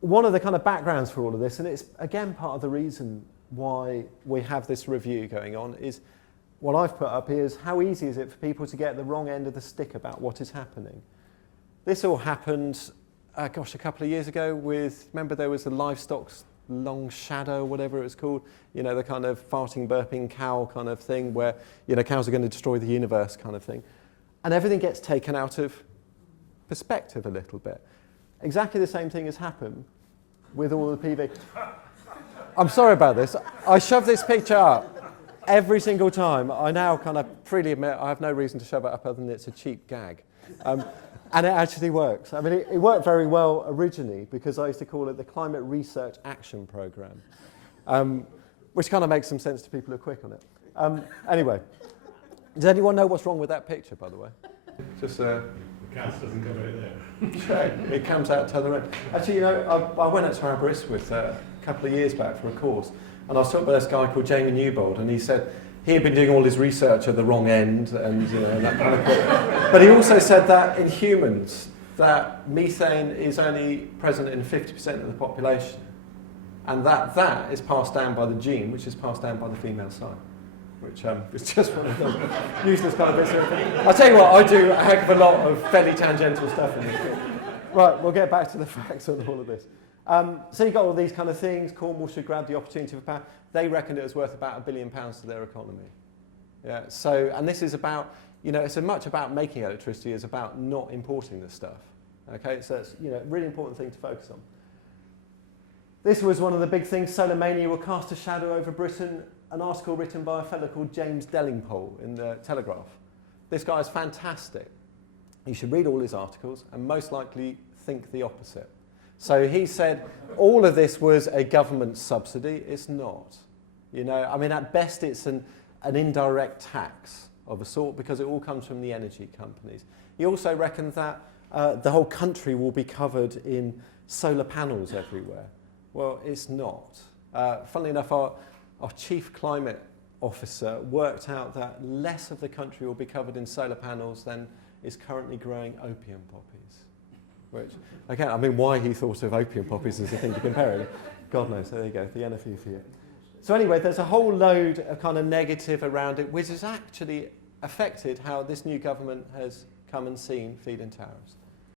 one of the kind of backgrounds for all of this, and it's again part of the reason why we have this review going on, is what I've put up here is how easy is it for people to get the wrong end of the stick about what is happening. This all happened, a couple of years ago with, remember there was the livestock's long shadow, whatever it was called, you know, the kind of farting, burping cow kind of thing where, you know, cows are going to destroy the universe kind of thing. And everything gets taken out of perspective a little bit. Exactly the same thing has happened with all the PV. I'm sorry about this. I shove this picture up every single time. I now kind of freely admit I have no reason to shove it up other than it's a cheap gag. And it actually works. I mean, it worked very well originally because I used to call it the Climate Research Action Programme, which kind of makes some sense to people who are quick on it. Anyway, does anyone know what's wrong with that picture, by the way? Just the cast doesn't come out there. It comes out to the other end. Actually, you know, I went out to Aberystwyth a couple of years back for a course, and I was talking by this guy called Jamie Newbold, and he said he had been doing all his research at the wrong end, and you know, that kind of thing. But he also said that in humans, that methane is only present in 50% of the population, and that is passed down by the gene, which is passed down by the female side, which is just one of those useless kind of bits. I'll tell you what, I do a heck of a lot of fairly tangential stuff in this. Right, we'll get back to the facts on all of this. So you've got all these kind of things. Cornwall should grab the opportunity for power. They reckoned it was worth about £1 billion to their economy. Yeah. So, and this is about, you know, it's as much about making electricity as about not importing the stuff. Okay, so it's, you know, a really important thing to focus on. This was one of the big things. Solar mania will cast a shadow over Britain. An article written by a fellow called James Delingpole in the Telegraph. This guy is fantastic. You should read all his articles and most likely think the opposite. So he said all of this was a government subsidy. It's not. You know, I mean, at best it's an indirect tax of a sort because it all comes from the energy companies. He also reckoned that the whole country will be covered in solar panels everywhere. Well, it's not. Funnily enough, our chief climate officer worked out that less of the country will be covered in solar panels than is currently growing opium poppies. Which, again, I mean, why he thought of opium poppies as a thing to compare it, God knows. So there you go, the NFU for you. So anyway, there's a whole load of kind of negative around it, which has actually affected how this new government has come and seen feed-in tariffs.